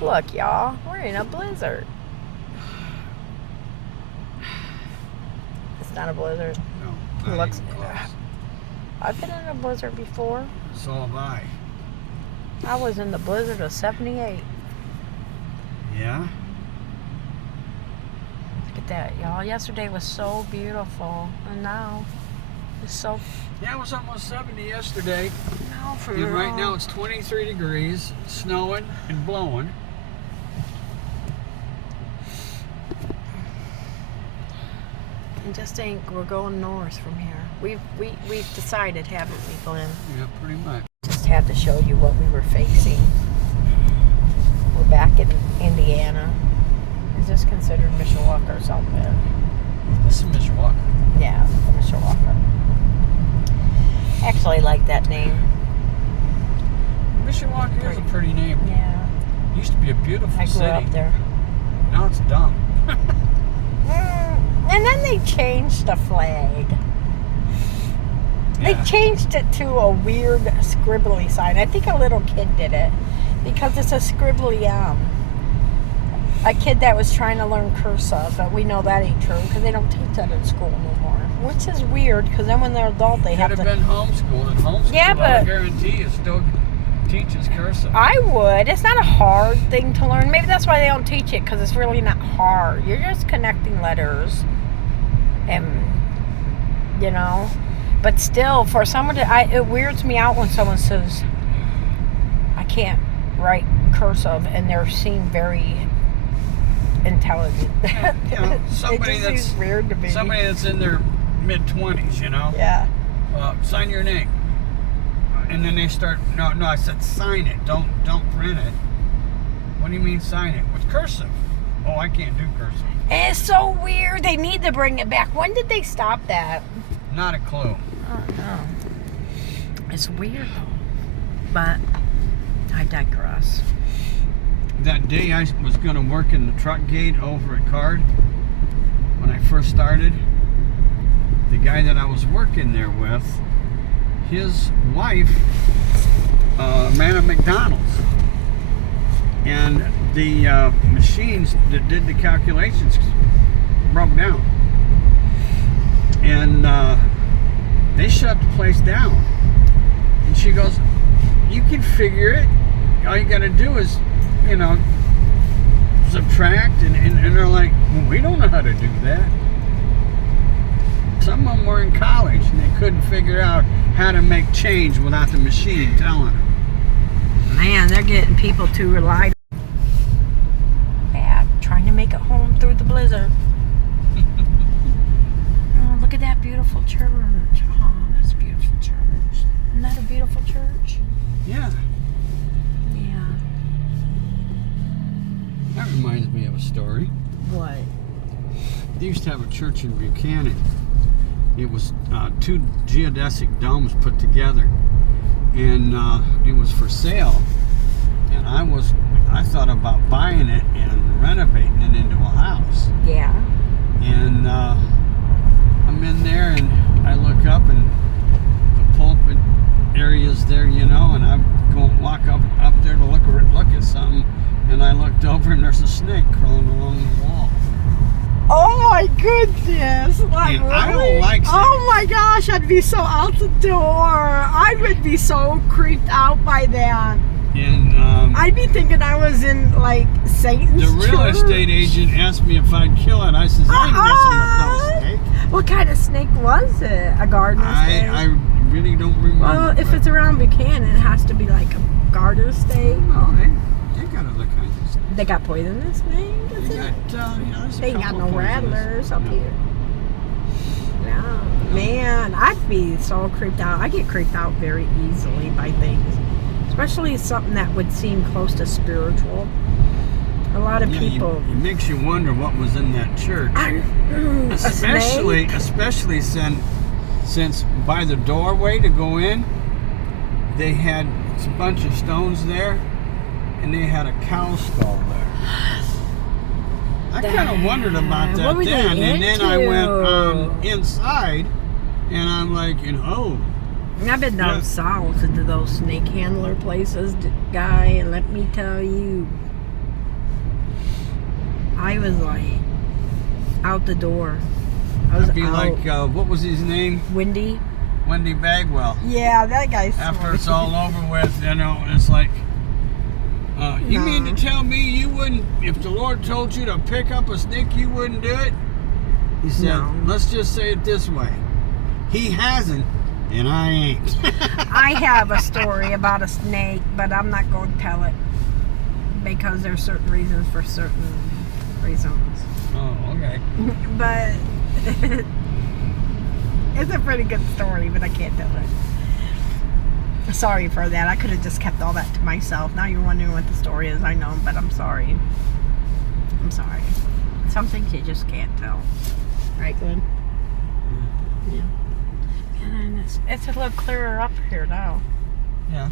Look, y'all, we're in a blizzard. It's not a blizzard. No, It looks. even close. I've been in a blizzard before. So have I. I was in the blizzard of '78. Yeah? Look at that, y'all. Yesterday was so beautiful, and now it's so. Yeah, it was almost 70 yesterday. No, for And right real. now it's 23 degrees, snowing and blowing. I just think we're going north from here. We've decided, haven't we, Glenn? Yeah, pretty much. Just had to show you what we were facing. We're back in Indiana. Is this considered Mishawaka or something? This is Mishawaka. Yeah, Mishawaka. Actually, I like that name. Mishawaka is a pretty name. Yeah, Used to be a beautiful I grew city. up there. Now it's dumb. And then they changed the flag. They Yeah. changed it to a weird scribbly sign. I think a little kid did it because it's a scribbly a kid that was trying to learn cursive, but we know that ain't true because they don't teach that in school no more. Which is weird because then when they're adult, they have Could to. have been homeschooled, and homeschool, Yeah, I but- guarantee you, still teaches cursive. I would. It's not a hard thing to learn. Maybe that's why they don't teach it because it's really not hard. You're just connecting letters, and you know. But still, for someone to, it weirds me out when someone says, "I can't write cursive," and they seem very intelligent. You know, somebody it just that's seems weird to me. somebody that's in their mid-20s, you know. Yeah. Sign your name, and then they start. No, I said sign it. Don't print it. What do you mean sign it with cursive? Oh, I can't do cursive. It's so weird. They need to bring it back. When did they stop that? Not a clue. I don't know. It's weird though. But I digress. That day I was going to work in the truck gate over at Card. When I first started, the guy that I was working there with, his wife ran a McDonald's. And the machines that did the calculations broke down. And they shut the place down. And she goes, "You can figure it. All you got to do is, you know, subtract." And they're like, "Well, we don't know how to do that." Some of them were in college and they couldn't figure out how to make change without the machine telling them. Man, they're getting people to rely. Yeah, trying to make it home through the blizzard. Oh, look at that beautiful church. Oh, that's a beautiful church. Isn't that a beautiful church? Yeah, Yeah. that reminds me of a story. What? They used to have a church in Buchanan. It was two geodesic domes put together, and it was for sale. And I thought about buying it and renovating it into a house. Yeah. And I'm in there, and I look up, and the pulpit area's there, you know, and I'm going walk up there to look at something, and I looked over, and there's a snake crawling along the wall. Oh my goodness! Like, And I don't really? like snakes. Oh my gosh! I'd be so out the door. I would be so creeped out by that. And I'd be thinking I was in like Satan's the real church. estate agent asked me if I'd kill it. I says, I ain't messing with those snakes. What kind of snake was it? A garden snake? I really don't remember. Well, if but- it's around Buchanan, it has to be like a garter snake. Oh, they got other kinds of snakes. They got poisonous snake? Is They it? got, there's a They ain't got couple no of poisonous. rattlers up No. here. No. Man, I'd be so creeped out. I get creeped out very easily by things. Especially something that would seem close to spiritual. A lot of Yeah, people. it makes you wonder what was in that church. A snake? Especially since by the doorway to go in, they had a bunch of stones there, and they had a cow skull there. I kind of wondered about What that were they then, and then I went into? inside, and I'm like, I've been down Yeah. south into those snake handler places, guy, and let me tell you, I was like out the door. I was That'd be out. like, what was his name? Wendy. Wendy Bagwell. Yeah, that guy's After smart. it's all over with, you know, it's like, you mean to tell me you wouldn't, if the Lord told you to pick up a stick, you wouldn't do it? He said, No. let's just say it this way. He hasn't, and I ain't. I have a story about a snake, but I'm not going to tell it because there's certain reasons for certain reasons. Oh, okay. But it's a pretty good story, but I can't tell it. Sorry for that. I could have just kept all that to myself. Now you're wondering what the story is. I know, but I'm sorry. I'm sorry. Some things you just can't tell. Right, Glenn? Yeah. And it's a little clearer up here now. Yeah.